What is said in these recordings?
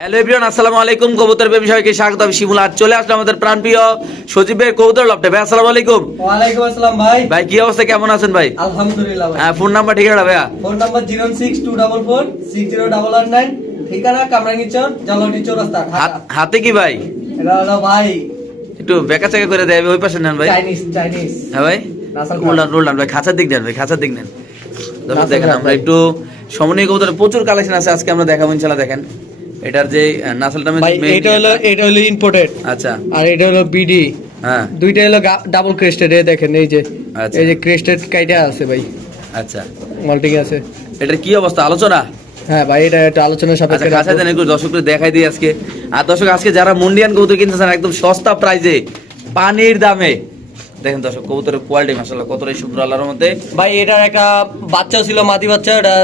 Hello everyone আসসালামু আলাইকুম। কবুতর প্রেমী সবাইকে স্বাগত আমি শিমুল। চলে আসলাম আমাদের প্রাণপ্রিয় সজীবের কবুতর লপটে ভাই আসসালামু আলাইকুম। আসসালাম ভাই। ভাই কি অবস্থা? কেমন আছেন ভাই? আলহামদুলিল্লাহ ভাই। হ্যাঁ ফোন নাম্বার ভাইয়া। ফোন ঠিকানা কামরাঙ্গি চর জালটি চৌরাস্তা হাতে কি ভাই? এটা ভাই। একটু বেকা চেকা করে দেয় ওই পাশে নেন ভাই। Chinese Chinese. হ্যাঁ ভাই? ভাই খাঁচার দিক নেন ভাই খাঁচার দিক নেন। দেখেন আমরা একটু সমন্বয় কবুতর প্রচুর কালেকশন আছে আজকে আমরা দেখাবো ইনশাল্লাহ দেখেন। এটার যে নাসলটা এটা হলো এটা হলো ইম্পোর্টেড আচ্ছা। আর এটা হলো বিডি হ্যাঁ। দুইটা হলো ডাবল ক্রেস্টেড এই দেখেন এই যে আচ্ছা। এই যে ক্রেস্টেড কাইটা আছে ভাই। আচ্ছা। মাল্টিং আছে। এটার কি অবস্থা? আলোচনা? হ্যাঁ ভাই এটা একটা আলোচনা আচ্ছা সাপেক্ষে কাছে রাখব। দেন একটু দর্শকদের দেখাই দিই আজকে। আর দর্শক আজকে যারা মুন্ডিয়ান কিনতে চান একদম সস্তা প্রাইজে পানির দামে দেখেন দর্শক কবুতরের কোয়ালিটি মাসাল্লাহ কতটাই সুন্দর আল্লাহর মধ্যে ভাই এটার একটা বাচ্চা ছিল মাদি বাচ্চা এটা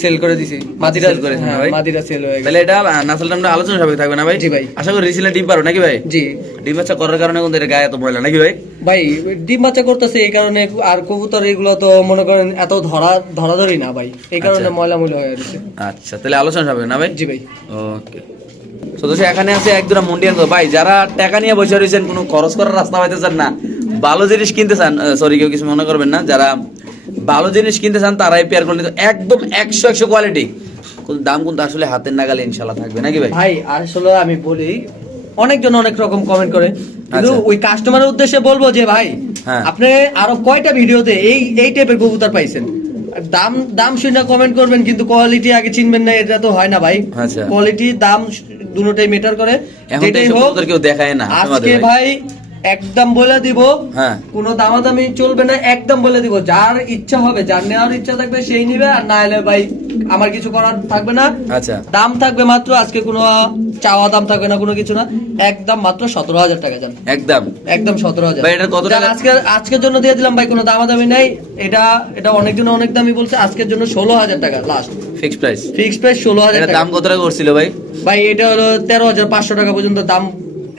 সেল করে দিছি। মাদিটা Sell করে হ্যাঁ, ভাই? মাদিটা সেল হয়ে গেছে। তাহলে এটা নাসলটা আমরা আলোচনা সবাই থাকবে না ভাই? জি ভাই। আশা করি রিসিলে ডিপ পারো নাকি ভাই? জি। ডিম বাচ্চা করার কারণে কিন্তু এটা গায়ে এত ময়লা নাকি ভাই? ভাই ডিম বাচ্চা করতেছে এই কারণে আর কবুতর এগুলো তো মনে করেন এত ধরা ধরাধরি না ভাই। এই কারণে আচ্ছা। ময়লা ময়লা হয়ে গেছে। আচ্ছা তাহলে আলোচনা হবে না ভাই? জি ভাই। ওকে। তো এখানে আছে একদম মুন্ডিয়ান ভাই যারা টাকা নিয়ে বসে রয়েছেন কোনো খরচ করার রাস্তা পাইতেছেন না। ভালো জিনিস কিনতে চান সরি কেউ কিছু মনে করবেন না যারা ভালো জিনিস কিনতে চান তারাই পেয়ার করলে তো একদম একশো একশো কোয়ালিটি দাম কিন্তু আসলে হাতের নাগালে ইনশাল্লাহ থাকবে নাকি ভাই ভাই আসলে আমি বলি অনেকজন অনেক রকম কমেন্ট করে কিন্তু আচ্ছা। ওই কাস্টমারের উদ্দেশ্যে বলব যে ভাই হ্যাঁ। আপনি আরও কয়টা ভিডিওতে এই এই টাইপের কবুতর পাইছেন দাম দাম শুনে কমেন্ট করবেন কিন্তু কোয়ালিটি আগে চিনবেন না এটা তো হয় না ভাই আচ্ছা। কোয়ালিটি দাম দুটোটাই মেটার করে যেটাই হোক কেউ দেখায় না আজকে ভাই। একদম বলে দিব হ্যাঁ। কোনো দামাদামি চলবে না একদম বলে দিব। যার ইচ্ছা হবে যার নেওয়ার ইচ্ছা থাকবে সেই নিবে আর না এলে ভাই আমার কিছু করার থাকবে না। আচ্ছা। দাম থাকবে মাত্র আজকে কোনো চাওয়া দাম থাকবে না কোনো কিছু না। একদম মাত্র সতেরো হাজার টাকা যান একদম। একদম সতেরো হাজার। ভাই, কত টাকা? আজকে আজকের জন্য দিয়ে দিলাম ভাই কোনো দামাদামি নাই। এটা এটা অনেকজন অনেক দামই বলছে আজকের জন্য ষোলো হাজার টাকা last fix price fix price ষোলো হাজার দাম কত টাকা করছিল ভাই? ভাই এটা হলো তেরো হাজার পাঁচশো টাকা পর্যন্ত দাম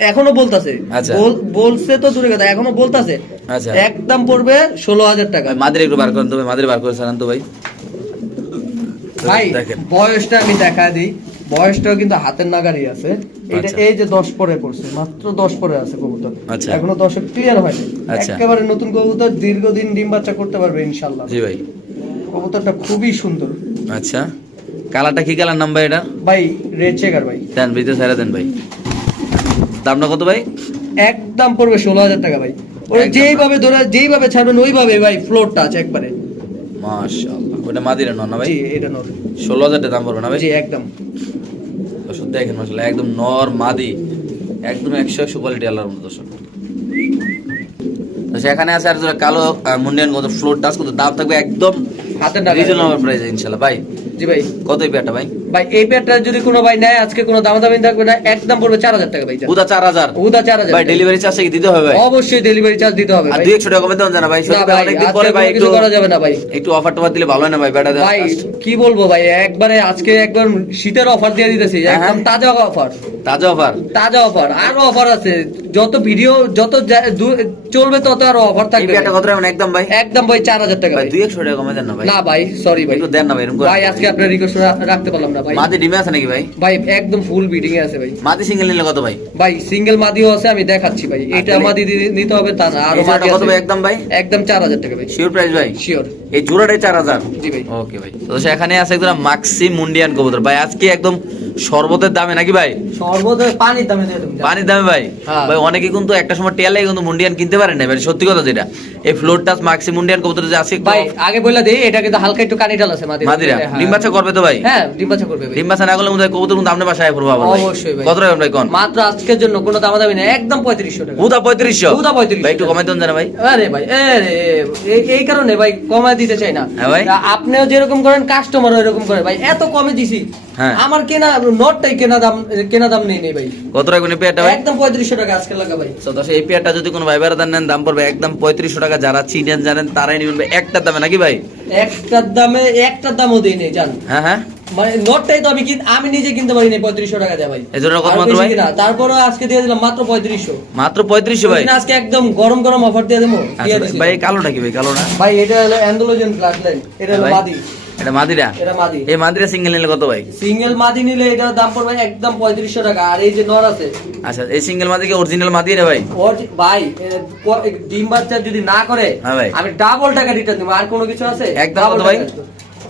এখনও বলতাছে। আচ্ছা। বলছে তো দূরে কথা এখনও বলতাছে। আচ্ছা। একদম পড়বে ষোলো হাজার টাকা। মাদের একটু বার করেন তো ভাই মাদের বার করে সারান তো ভাই। ভাই বয়সটা আমি দেখা দিই। বয়সটাও কিন্তু হাতের নাগারই আছে। এটা আচ্ছা। এই যে দশ পরে পড়ছে মাত্র দশ পরে আছে কবুতর। আচ্ছা। এখনও দশক ক্লিয়ার হয়নি। একেবারে নতুন কবুতর দীর্ঘদিন ডিম বাচ্চা করতে পারবে ইনশাল্লাহ জি ভাই। কবুতরটা খুবই সুন্দর। আচ্ছা। কালারটা কি কালার নাম ভাই এটা? ভাই রেড চেকার ভাই। দেন ভিতরে ছেড়ে দেন ভাই। দামটা কত ভাই? একদম পড়বে ষোলো হাজার টাকা ভাই। ওরা যেইভাবে ধরে যেইভাবে ছাড়বেন ওইভাবে ভাই ফ্লোর টাচ একবারে। মাশাআল্লাহ। ওটা মাদিরা নন না ভাই? এটা নর ষোলো হাজার দাম পড়বে না ভাই? জি একদম। দর্শক দেখেন মাসাল্লাহ একদম নর মাদি একদম একশো একশো কোয়ালিটি আল্লাহর মতো দর্শক। তো সেখানে আছে আর যারা কালো মুন্ডিয়ান কত ফ্লোর টাচ কত দাম থাকবে একদম হাতের। রিজনেবল প্রাইস ইনশাআল্লাহ। ভাই জি ভাই। কত এই পেয়ারটা ভাই? ভাই এই পেয়ারটা যদি কোনো ভাই নেয় আজকে কোনো দামাদামি থাকবে না একদম পড়বে চার হাজার টাকা ভাই উদা চার হাজার। উদা চার হাজার ভাই ডেলিভারি চার্জ কি দিতে হবে অবশ্যই ডেলিভারি চার্জ দিতে হবে আর দুই একশো টাকা দেন জানা ভাই অনেকদিন পরে ভাই একটু করা যাবে না ভাই। একটু অফার টফার দিলে ভালো না ভাই বেটা ভাই কি বলব ভাই একবারে আজকে একবার শীতের অফার দিয়ে দিতেছি হ্যাঁ, একদম হ্যাঁ। তাজা অফার তাজা অফার তাজা অফার আরও অফার আছে যত ভিডিও যত চলবে তত আরও অফার এই থাকবে। পেয়ারটা কত টাকা একদম ভাই? একদম ভাই চার হাজার টাকা ভাই। দুই একশো টাকা কমে দেন না ভাই। না ভাই সরি ভাই। দেন না ভাই ভাই আজকে আপনার রিকোয়েস্ট রাখতে পারলাম না। ভাই? মাদি ডিমে আছে নাকি ভাই? ভাই একদম ফুল বিডিং এ আছে ভাই। মাদি সিঙ্গেল নিলে কত ভাই? ভাই সিঙ্গেল মাদিও আছে আমি দেখাচ্ছি ভাই। এটা মাদি নিতে হবে তা না আর মাদি কত ভাই একদম ভাই? একদম চার হাজার টাকা ভাই। শিওর প্রাইস ভাই? শিওর এই জোড়াটাই চার হাজার? জি ভাই। ওকে ভাই। তো সেখানে আছে একদম মাক্সি মুন্ডিয়ান কবুতর। ভাই আজকে একদম শরবতের দামে নাকি ভাই? সর্বদা পানির দামে পানির দামে ভাই? হ্যাঁ। ভাই অনেকে কিন্তু একটা সময় টেলে কিন্তু মুন্ডিয়ান কিনতে পারেন না ভাই সত্যি কথা যেটা। এই ফ্লোর টাচ মাক্সি মুন্ডিয়ান কবুতর যে আছে ভাই আগে বলে দিই এটা কিন্তু হালকা একটু কানি আছে মাদি মাদিরা। হ্যাঁ। ডিম বাচ্চা করবে তো ভাই? হ্যাঁ ডিম বাচ্চা করবে ভাই। ডিম বাচ্চা না করলে হয় কবুতর কিন্তু আপনার বাসায় পড়ব আবার অবশ্যই ভাই। কত টাকা ভাই কোন? মাত্র আজকের জন্য কোনো দামাদামি নেই একদম পঁয়ত্রিশশো টাকা। উদা পঁয়ত্রিশশো? উদা 3500 ভাই একটু কমাই দেন জানা ভাই। আরে ভাই আরে, এই- কারণে ভাই কমাই দিতে চাই না। হ্যাঁ ভাই। আপনিও যেরকম করেন কাস্টমার এরকম করে। ভাই এত কমে দিছি। আমার কেনা নটটাই কেনা দাম কেনা দাম নেই নেই ভাই। কত টাকা কোন পেয়ারটা ভাই? একদম পঁয়ত্রিশশো টাকা আজকে লাগা ভাই। তো দশ এই পেয়ারটা যদি কোনো ভাই বেড়াদার নেন দাম পড়বে একদম পঁয়ত্রিশশো টাকা। যারা চিনেন জানেন তারাই নেবেন ভাই একটার দামে নাকি ভাই? একটার দামে একটার দামও দিই নেই জান। হ্যাঁ হ্যাঁ। মানে নটটাই তো আমি আমি নিজে কিনতে পারি না পঁয়ত্রিশশো টাকা দেয় ভাই। এই জন্য কত মাত্র ভাই? তারপরে আজকে দিয়ে দিলাম মাত্র পঁয়ত্রিশশো। মাত্র পঁয়ত্রিশশো ভাই? আজকে একদম গরম গরম অফার দিয়ে দেবো। আচ্ছা ভাই, কালোটা কি ভাই? কালোটা? ভাই এটা হলো অ্যান্ডোলোজেন ব্লাড লাইন এটা হলো হ্যাঁ ভাই। মাদি এটা মাদিরা? এটা মাদি। এই মাদিরা সিঙ্গেল নিলে কত ভাই? সিঙ্গেল মাদি নিলে এটার দাম পড়বে একদম পঁয়ত্রিশশো টাকা। আর এই যে নর আছে। আচ্ছা এই সিঙ্গেল মাদিকে অরিজিনাল মাদি রে ভাই? ভাই ডিম বাচ্চা যদি না করে হ্যাঁ আমি ডাবল টাকা রিটার্ন দিব। আর কোনো কিছু আছে? একদম কত ভাই?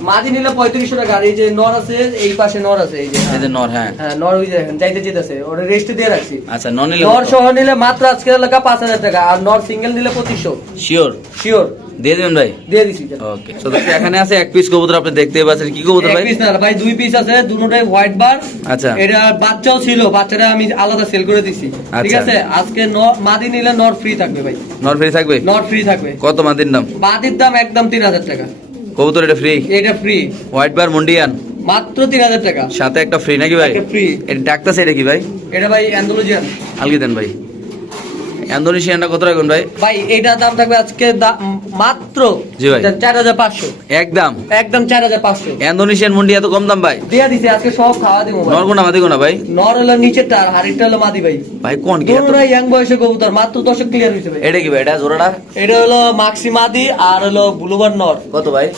মাদি নিলে পঁয়ত্রিশশো টাকা। আর এই যে নর আছে এই পাশে নর আছে এই যে এই যে নর হ্যাঁ। হ্যাঁ নর ওই যে দেখেন, যাইতে যেতেছে। ওটা রেস্ট দিয়ে রাখছি। আচ্ছা নর নিলে নর সহ নিলে মাত্র আজকের এলাকা পাঁচ হাজার টাকা। আর নর সিঙ্গেল নিলে পঁচিশশো। শিওর শিওর দিয়ে দেবেন ভাই? দিয়ে দিছি ওকে তো এখানে আছে এক পিস কবুতর আপনি দেখতে পাচ্ছেন কি কবুতর ভাই? পিস না ভাই দুই পিস আছে দুটোটাই হোয়াইট বার আচ্ছা। এটা বাচ্চাও ছিল বাচ্চাটা আমি আলাদা সেল করে দিছি। ঠিক আচ্ছা। আছে? আজকে মাদি নিলে নর ফ্রি থাকবে ভাই। নর ফ্রি থাকবে? নর ফ্রি থাকবে। কত মাদির নাম মাদির দাম একদম তিন হাজার টাকা। কবুতর এটা ফ্রি এটা ফ্রি হোয়াইট বার মুন্ডিয়ান মাত্র তিন হাজার টাকা। সাথে একটা ফ্রি নাকি ভাই? free। এটা ডাক্তার এটা কি ভাই? এটা ভাই অ্যান্ডোলজিয়ান আলগি দেন ভাই। ইন্দোনেশিয়ানটা কত রাখুন ভাই? ভাই এটার দাম থাকবে আজকে মাত্র জি ভাই। চার হাজার পাঁচশো। একদম। একদম চার হাজার পাঁচশো। ইন্দোনেশিয়ান মুন্ডি এত কম দাম ভাই? দিয়ে দিছি আজকে সব খাওয়া দিব। নর মাদি কোনা ভাই? নর হলো নিচেরটা আর হাড়িটা হলো মাদি ভাই। ভাই কোন কি এত- ইয়াং বয়সে কবুতর মাত্র দশক ক্লিয়ার হয়েছে ভাই। এটা কি ভাই? এটা জোড়াটা? এটা হলো মাক্সি মাদি আর হলো ব্লুবার নর। কত ভাই?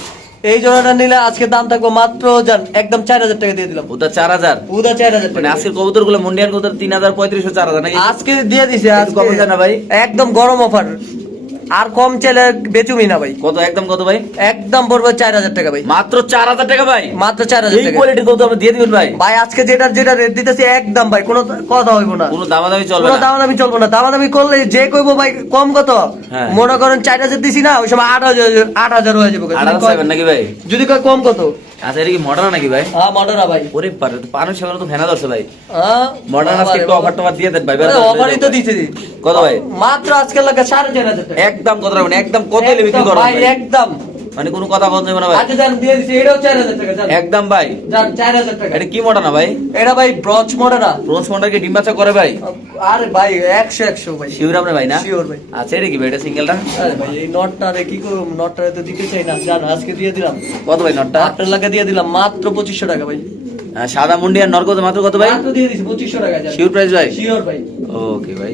এই জোড়াটা নিলে আজকে দাম থাকবে মাত্র জান একদম চার হাজার টাকা দিয়ে দিলাম। ওটা চার হাজার? উদা চার হাজার মানে টাকা আজকের কবুতরগুলো মুন্ডিয়ান কবুতর তিন হাজার পঁয়ত্রিশশো চার হাজার নাকি? আজকে দিয়ে দিছে আজ আজকে জানা না ভাই? একদম গরম অফার। আর কম চাইলে বেচুমি না ভাই। কত একদম কত ভাই? একদম পড়বে চার হাজার টাকা ভাই। মাত্র চার হাজার টাকা ভাই? মাত্র চার হাজার টাকা। কোয়ালিটির কবুতর আপনি দিয়ে দিবেন ভাই। ভাই আজকে যেটা যেটা রেট দিতেছি একদম ভাই কোনো কথা হইব না। কোনো দামাদামি চলবে কোনো না। দামাদামি চলবো না। দামাদামি করলে যে কইবো ভাই কম কত? হ্যাঁ। মনে করেন চার হাজার দিছি না ওই সময় আট হাজার আট হাজার হয়ে যাবে। নাকি ভাই? যদি কয় কম কত? আচ্ছা এটা কি মডার্ন নাকি ভাই? হ্যাঁ মডার্ন ভাই। ওরে পারে তো পানের সামনে তো ফেনা দছে ভাই। হ্যাঁ? মডার্ন আজকে একটু অফার টফার দিয়ে দেন ভাই অফারই তো দিছে কত ভাই? মাত্র আজকে লাগা সাড়ে টাকা। একদম কত রাখবেন একদম কত হলে কি করবেন ভাই ভাই? একদম। মানে কোনো কথা বলতে না ভাই। আচ্ছা জান দিয়ে দিছি এটাও চার হাজার টাকা জান। একদম ভাই। জান চার হাজার টাকা। এটা কি মডার্ন ভাই? এটা ভাই ব্রঞ্জ মডারা রোজ মডার কি ডিম বাচ্চা করে ভাই? আরে ভাই একশো একশো ভাই। শিউর আপনি ভাই না? শিওর ভাই। আচ্ছা এটা কি ভাই এটা সিঙ্গেলটা আরে ভাই এই নটটারে কি করব? নটটারে তো দিতে চাই না। জান আজকে দিয়ে দিলাম। কত ভাই নটটা আপনার লাগে দিয়ে দিলাম মাত্র পঁচিশশো টাকা ভাই। সাদা মুন্ডি আর নর মাত্র কত ভাই? মাত্র দিয়ে দিছি পঁচিশশো টাকা জান। শিওর প্রাইস ভাই? শিওর ভাই। ওকে ভাই।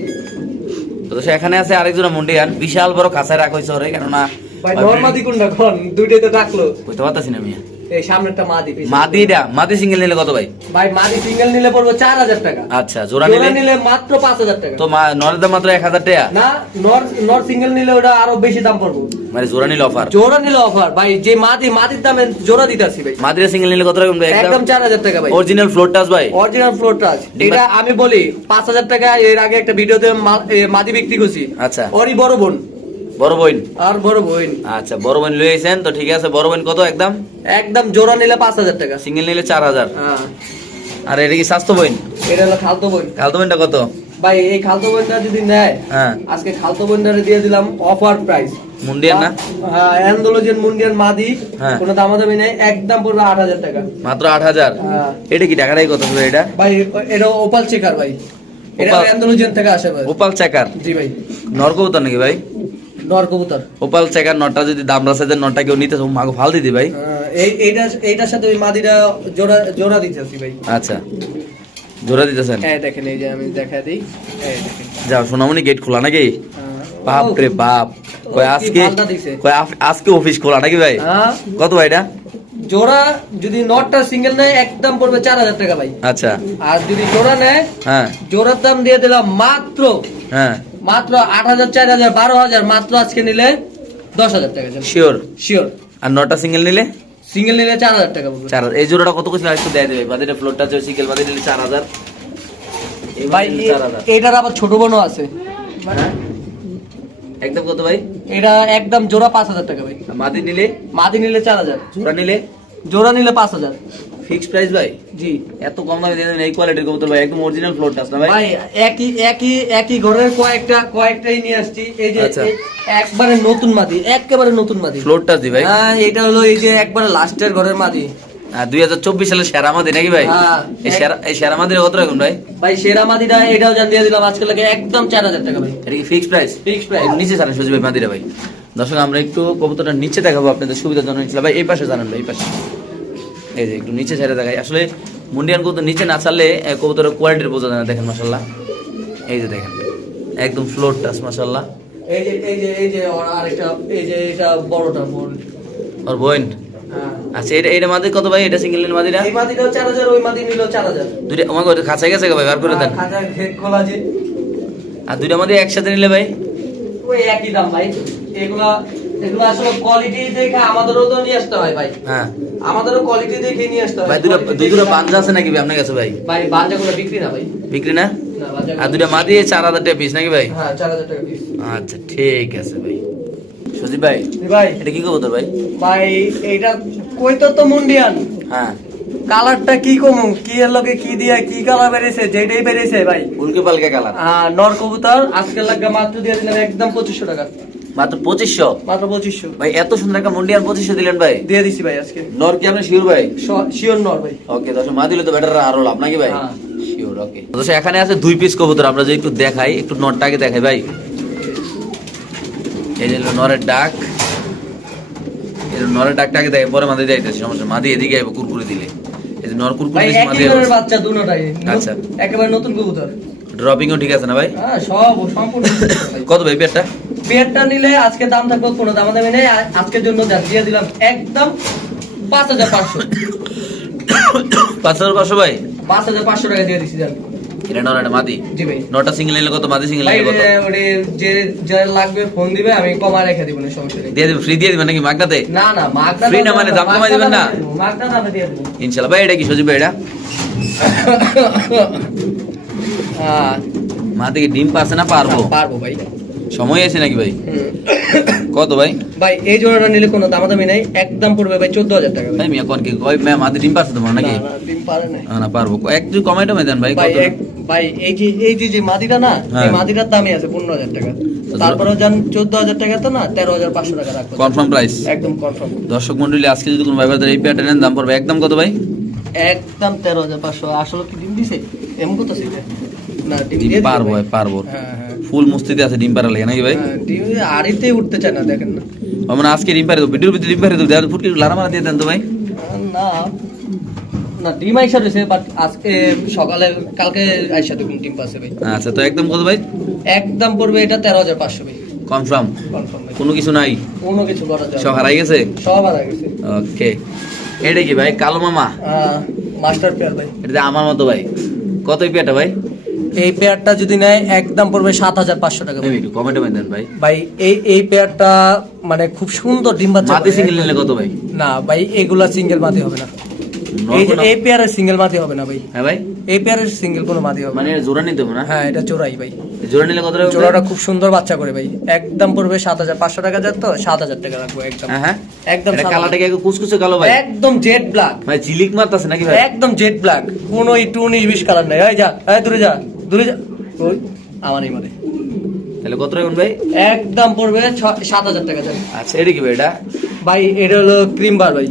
তো এখানে আছে আরেকজন মুন্ডিয়ান বিশাল বড় কাছায় রাখা হয়েছে ওরে কেননা ভাই নর্মাদি কোনটা কোন? দুইটাই তো ডাকলো বুঝতে পারতাছি না মিয়া। এই সামনেরটা মাদি মাদিটা মাদি সিঙ্গেল নিলে কত ভাই? ভাই মাদি সিঙ্গেল নিলে পড়বে চার হাজার টাকা। আচ্ছা জোড়া নিলে নিলে মাত্র পাঁচ হাজার টাকা। তো নরের দাম মাত্র এক হাজার টাকা? না নর নর সিঙ্গেল নিলে ওটা আরও বেশি দাম পড়বে। মানে জোড়া নিলে অফার জোড়া নিলে অফার ভাই যে মাদি মাদির দামে জোড়া দিতে আসি ভাই। মাদিরা সিঙ্গেল নিলে কত ভাই একদম একদম চার হাজার টাকা ভাই। অরিজিনাল ফ্লোর টাচ ভাই। অরিজিনাল ফ্লোর টাচ এটা আমি বলি পাঁচ হাজার টাকা এর আগে একটা ভিডিওতে মাদি বিক্রি করছি। আচ্ছা। ওরই বড় বোন। বড় বোন? আর বড় বোন। আচ্ছা বড় বোন লয়ে আইছেন তো ঠিক আছে বড় বোন কত একদম? একদম জোড়া নিলে পাঁচ হাজার টাকা। সিঙ্গেল নিলে চার হাজার। হ্যাঁ। আর এটা কি স্বাস্থ্য বোন? এটা হলো খালতো বোন। খালতো বোনটা কত? ভাই এই খালতো বোনটা যদি নেয় হ্যাঁ। আজকে খালতো বোনটারে দিয়ে দিলাম অফার প্রাইস। মুন্ডিয়ান না? হ্যাঁ অ্যান্ডোলজিয়ান মুন্ডিয়ান মাদি হ্যাঁ। কোনো দামাদামি নেই একদম আট হাজার টাকা। মাত্র আট হাজার? হ্যাঁ। এটা কি টাকাটাই কত হবে এটা? ভাই এটা ওপাল চেকার ভাই। এটা অ্যান্ডোলজিয়ান থেকে আসে ভাই। Opal checker? জি ভাই। নর কবুতর নাকি ভাই? নর কবুতর। ওপাল চেকার নটটা যদি দাম রাখে নটটা কেউ নিতে মাগো ফাল দিদি ভাই। এই এইটা এইটার সাথে ওই মাদিটা জোড়া জোড়া দিতেছি ভাই। আচ্ছা। জোড়া দিতেছেন? হ্যাঁ দেখেন এই যে আমি দেখা দিই। দেখেন। যাও সোনামণি গেট খোলা নাকি? বাপ রে বাপ। কয় কি আজকে আপ- আজকে অফিস খোলা নাকি ভাই? হ্যাঁ, কত ভাই এটা? জোড়া যদি নটটা সিঙ্গেল নেয় একদম পড়বে চার হাজার টাকা ভাই। আচ্ছা। আর যদি জোড়া নেয় হ্যাঁ। জোড়ার দাম দিয়ে দিলাম মাত্র হ্যাঁ। মাত্র আট হাজার চার হাজার বারো হাজার মাত্র আজকে নিলে দশ হাজার টাকা শিওর শিওর আর নটা সিঙ্গেল নিলে? সিঙ্গেল নিলে চার হাজার টাকা চার হাজার। এই জোড়াটা কত কিছু একটু দেয় দেবে বাদিটা ফ্লোরটা হচ্ছে সিঙ্গেল বাদি নিলে চার হাজার। ভাই। এটার আবার ছোট বোনও আছে। হ্যাঁ? একদম কত ভাই? এটা একদম জোড়া পাঁচ হাজার টাকা ভাই। মাদি নিলে? মাদি নিলে চার হাজার। জোড়া নিলে? জোড়া নিলে পাঁচ হাজার। ফিক্স প্রাইস ভাই? জি। এত কম দামে দিয়ে দেবেন এই কোয়ালিটির কবুতর ভাই। একদম অরিজিনাল ফ্লোর টাচ না ভাই? ভাই একই একই একই ঘরের কয়েকটা কয়েকটাই নিয়ে আসছি। এই যে আচ্ছা। একবারে নতুন মাদি একেবারে নতুন মাদি। ফ্লোর টাচ দি ভাই? হ্যাঁ এটা হলো এই যে একবারে লাস্টের ঘরের মাদি। দুই হাজার চব্বিশ সালে সেরা মাদি নাকি ভাই? হ্যাঁ। এই সেরা সেরা মাদির কত ভাই? ভাই সেরা মাদিটা এটাও জান দিয়ে দিলাম আজকে লাগে একদম চার হাজার টাকা ভাই। এটা কি ফিক্স প্রাইস Fixed price। নিচে সুজি ভাই মাদিরা ভাই। দর্শক আমরা একটু কবুতরটা নিচে দেখাবো আপনাদের সুবিধার জন্য ভাই এই পাশে জানান ভাই এই পাশে। এই যে একটু নিচে ছেড়ে দেখাই। আসলে মুন্ডিয়ান কবুতর নিচে না ছাড়লে কবুতরের কোয়ালিটির বোঝা যায় না দেখেন মাসাল্লাহ এই যে দেখেন একদম ফ্লোর টাচ মাসাল্লাহ এই যে এই যে এই যে আরেকটা এই যে এটা বড়টা বড় আর বোন? হ্যাঁ। আচ্ছা এটা এটা মাদি কত ভাই? এটা সিঙ্গেল মাদিরা? এই মাদিটাও চার হাজার ওই মাদি নিল চার হাজার। দুইটা আমার গেছে ভাই? বার করে দেন। খাঁচা ঘের খোলা যে। আর দুইটা মাদি একসাথে নিলে ভাই? ওই একই দাম ভাই। এগুলা এগুলো আসলে কোয়ালিটি দেখে আমাদেরও তো নিয়ে আসতে হয় ভাই। হ্যাঁ। আমাদেরও কোয়ালিটি দেখে নিয়ে আসতে হয়। ভাই দুটো দুই দুটো বাঞ্জা আছে নাকি আপনার কাছে ভাই? ভাই বাজাগুলো বিক্রি না ভাই। বিক্রি না? না আর দুইটা মাদি চার হাজার টাকা পিস নাকি ভাই? হ্যাঁ চার হাজার টাকা পিস আচ্ছা ঠিক আছে ভাই। সজীব ভাই ভাই। এটা কি কবুতর ভাই? ভাই এইটা কই তো তো মুন্ডিয়ান? হ্যাঁ। কালারটা কি কমু? কি এর লগে কি দিয়া কি কালার বেরিয়েছে? যেটাই বেরিয়েছে ভাই। উল্কে পালকে কালার আহ, নর কবুতর আজকে লাগবে মাত্র দিয়ে দিলেন একদম পঁচিশশো টাকা। মাত্র পঁচিশশো? মাত্র পঁচিশশো। ভাই এত সুন্দর একটা মুন্ডিয়ান পঁচিশশো দিলেন ভাই। দিয়ে দিছি ভাই আজকে। নর কি আপনি শিওর ভাই? শিওর নর ভাই। ওকে দশ মা দিলে তো বেটার আরও লাভ নাকি ভাই? হ্যাঁ। Sure okay. দশ এখানে আছে দুই পিস কবুতর আমরা যদি একটু দেখাই একটু নরটাকে দেখাই ভাই। এই যে নরের ডাক। এই নরের ডাকটাকে দেখে পরে মাদি যাইতেছে সমস্যা মাদি এদিকে আইবো কুরকুরে দিলে। নর কুরকুরে একই বাচ্চা দুটোটাই আচ্ছা। একেবারে নতুন কবুতর। ড্রপিংও ঠিক আছে না ভাই? হ্যাঁ সব সম্পূর্ণ কত ভাই পেটটা? পেয়ারটা নিলে আজকে দাম থাকবে কোনো দাম দামি নেই। আজকের জন্য দিয়ে দিলাম একদম পাঁচ হাজার পাঁচশো। পাঁচ হাজার পাঁচশো ভাই? পাঁচ হাজার পাঁচশো টাকা দিয়ে দিচ্ছি আর মাদি জি ভাই নটা সিঙ্গেল নিলে কত মাদি সিঙ্গেল নিলে কত ওরে যে যা লাগবে ফোন দিবে আমি কমা রেখে দিব না সমস্যা নেই দিয়ে ফ্রি দিয়ে দিবেন নাকি মাগনাতে না না মাগনা ফ্রি না মানে দাম কমাই দিবেন না? মাগনা দামে দিয়ে দেবো ইনশাআল্লাহ ভাই এটা কি সজীব ভাই এটা মাদি কি ডিম পারছে না পারব পারব ভাই সময় আছে নাকি ভাই? কত ভাই? ভাই এই জোড়াটা নিলে কোনো দামাদামি নাই একদম পড়বে ভাই চোদ্দ হাজার টাকা ভাই মিয়া কোন কি? কই ম্যাম মাদি ডিম পাচ্ছে তোমার নাকি? ডিম পারে না, না পারব। একটু কমাই টমাই দেন ভাই ভাই কত? ভাই এই যে এই যে যে মাদিটা না হ্যাঁ। এই মাদিটার দামই আছে পনেরো হাজার টাকা তারপরেও যান চোদ্দ হাজার টাকা তো না তেরো হাজার পাঁচশো টাকা রাখব কনফার্ম প্রাইস একদম কনফার্ম দর্শক মন্ডলী আজকে যদি কোনো ভাইবার এই পেয়ারটা নেন দাম পড়বে। একদম কত ভাই? একদম তেরো হাজার পাঁচশো। আসলে কি ডিম দিছে? এমন কত ছিল না ডিম পারব পারব। হ্যাঁ হ্যাঁ। ফুল মুস্তিতে আছে ডিম পারা লাগে নাকি ভাই? ডিম উঠতে চায় না দেখেন না। মানে আজকে ডিম পারে দেবো ভিডিওর ভিতরে ডিম পারে দেবো দেওয়ার ফুটকি লারা মারা দিয়ে দেন তো ভাই। না না ডিম আইসা রয়েছে বাট আজকে সকালে কালকে আইসা দেখুন ডিম পাচ্ছে ভাই। আচ্ছা তো একদম কত ভাই? একদম পড়বে এটা তেরো হাজার পাঁচশো ভাই। কনফার্ম কোনো কিছু নাই? কোনো কিছু করা যায় সব হারাই গেছে? সব হারা গেছে। ওকে। এটা কি ভাই কালো মামা? মাস্টার পেয়ার ভাই। এটা আমার মতো ভাই। কত পেয়ারটা ভাই? এই পেয়ারটা যদি নেয় একদম পড়বে সাত হাজার পাঁচশো টাকা। দেন ভাই। ভাই এই এই পেয়ারটা মানে খুব সুন্দর ডিম বাচ্চা সিঙ্গেল নিলে কত ভাই? না ভাই এগুলা সিঙ্গেল মাটি হবে না। এই যে এই পেয়ারের সিঙ্গেল মাটি হবে না ভাই। হ্যাঁ ভাই। এই পেয়ারের সিঙ্গেল কোনো হবে মানে জোড়া নিতে হবে না? হ্যাঁ এটা চোরাই ভাই। জোড়া নিলে কত টাকা জোড়াটা খুব সুন্দর বাচ্চা করে ভাই। একদম পড়বে সাত হাজার পাঁচশো টাকা তো সাত হাজার টাকা রাখব একদম। হ্যাঁ হ্যাঁ। একদম এটা সাদা। কালারটা কি একটু কুচকুচে কালো ভাই? একদম জেড ব্ল্যাক ভাই ঝিলিক মারতাছে নাকি ভাই? একদম জেড ব্ল্যাক কোনো একটু উনিশ বিশ কালার নেই। এই যা এই দূরে যা। দূরে যা। ওই আমার এই মানে তাহলে কত টাকা ভাই একদম পড়বে সাত হাজার টাকা যাবে আচ্ছা এটা কি ভাই এটা? ভাই এটা হলো ক্রিম বার ভাই।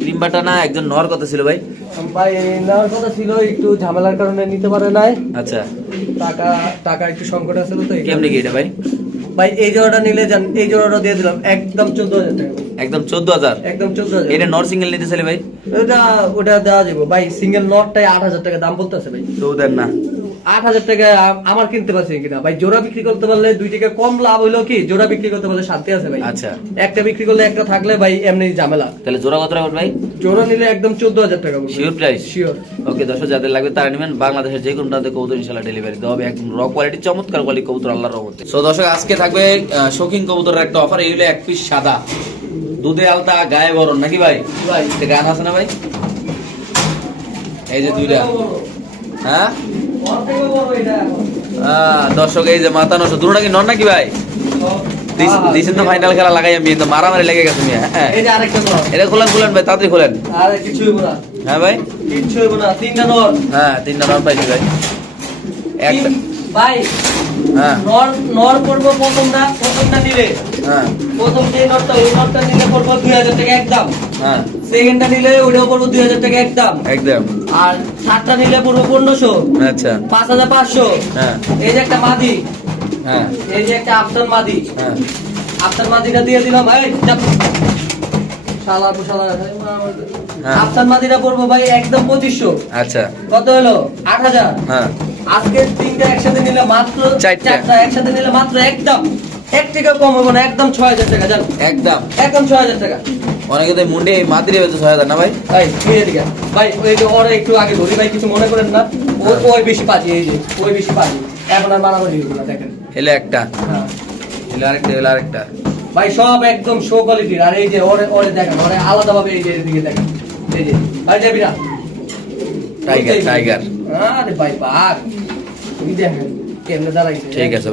ক্রিম বাটা না একজন নর কথা ছিল ভাই। ভাই নেওয়ার কথা ছিল একটু ঝামেলার কারণে নিতে পারে নাই। আচ্ছা। টাকা টাকা একটু সংকট আছে তো কেমনি কি এটা ভাই? ভাই এই জোড়াটা নিলে যান এই জোড়াটা দিয়ে দিলাম একদম চোদ্দ হাজার টাকা। একদম চোদ্দ হাজার? একদম চোদ্দ হাজার। এটা নর সিঙ্গেল নিতে চাইলে ভাই? ওটা ওটা দেওয়া যাবে। ভাই সিঙ্গেল নটটাই আট হাজার টাকা দাম বলতেছে ভাই। তো দেন না। আট হাজার টাকা আমার কিনতে পারছি কিনা? ভাই জোড়া বিক্রি করতে পারলে দুই টাকা কম লাভ হইল কি? জোড়া বিক্রি করতে পারলে শান্তি আছে ভাই। আচ্ছা। একটা বিক্রি করলে একটা থাকলে ভাই এমনি ঝামেলা। তাহলে জোড়া কত টাকা ভাই? জোড়া নিলে একদম চোদ্দ হাজার টাকা শিওর প্রাইস শিওর ওকে দর্শক যাদের লাগবে তারা নেবেন। বাংলাদেশের যে কোনো প্রান্তে কবুতর ইনশাল্লাহ ডেলিভারি দেওয়া হবে। একদম র কোয়ালিটি চমৎকার কোয়ালিটি কবুতর আল্লাহর রহমতে। সো দর্শক আজকে থাকবে শৌখিন কবুতরের একটা অফার এই হলো এক পিস সাদা। দুধে আলতা গায়ে বরণ। নাকি ভাই? ভাই। গান আছে না ভাই? এই যে দুইটা। হ্যাঁ? দর্শক এই যে মাথা নষ্ট দুটো নাকি নন নাকি ভাই? দিছেন তো ফাইনাল খেলা লাগাই আমি তো মারামারি লেগে গেছে মিয়া হ্যাঁ। নর এটা খোলেন খোলেন ভাই তাড়াতাড়ি খোলেন। হ্যাঁ ভাই? তিনটা নর হ্যাঁ তিনটা নন পাইছি ভাই। একটা ভাই হ্যাঁ। নর নর করব প্রথমটা প্রথমটা নিলে। হ্যাঁ। প্রথম যে নটটা ওই নটটা নিলে পড়ব দুই হাজার টাকা একদম। হ্যাঁ। সেকেন্ডটা নিলে ওইটাও পড়ব দুই হাজার টাকা একদম। একদম। আর সাতটা নিলে পড়ব পনেরোশো। আচ্ছা। পাঁচ হাজার পাঁচশো। হ্যাঁ। এই যে একটা মাদি। হ্যাঁ। এই যে একটা আফসান মাদি। হ্যাঁ। আফসান মাদিটা দিয়ে দিলাম। শালা হ্যাঁ। মাদিটা পড়ব ভাই একদম পঁচিশশো। আচ্ছা। কত হলো? আট হাজার। হ্যাঁ। আজকে তিনটা একসাথে নিলে মাত্র। চারটা একসাথে নিলে মাত্র একদম। এক টাকা কম হবে না একদম ছয় হাজার টাকা জান? একদম। একদম ছয় হাজার টাকা। অনেকে তো মুন্ডি মাদ্রি হয়েছে ছয় হাজার না ভাই? ভাই ভাই ওই যে ওরা একটু আগে ধরি ভাই কিছু মনে করেন না? ওই বেশি পাজি এই যে ওই বেশি পাজি। এখন আর মারামারি হইব না দেখেন। এলে একটা। হ্যাঁ। এলে আরেকটা এলে আরেকটা। ভাই সব একদম শো কোয়ালিটির আর এই যে ওরে ওরে দেখেন ওরে আলাদা ভাবে এই যে এদিকে দেখেন। এই যে ভাই যাবি না টাইগার টাইগার আরে ভাই বাঘ। তুমি দেখেন কেমনে দাঁড়াইছে ঠিক আছে।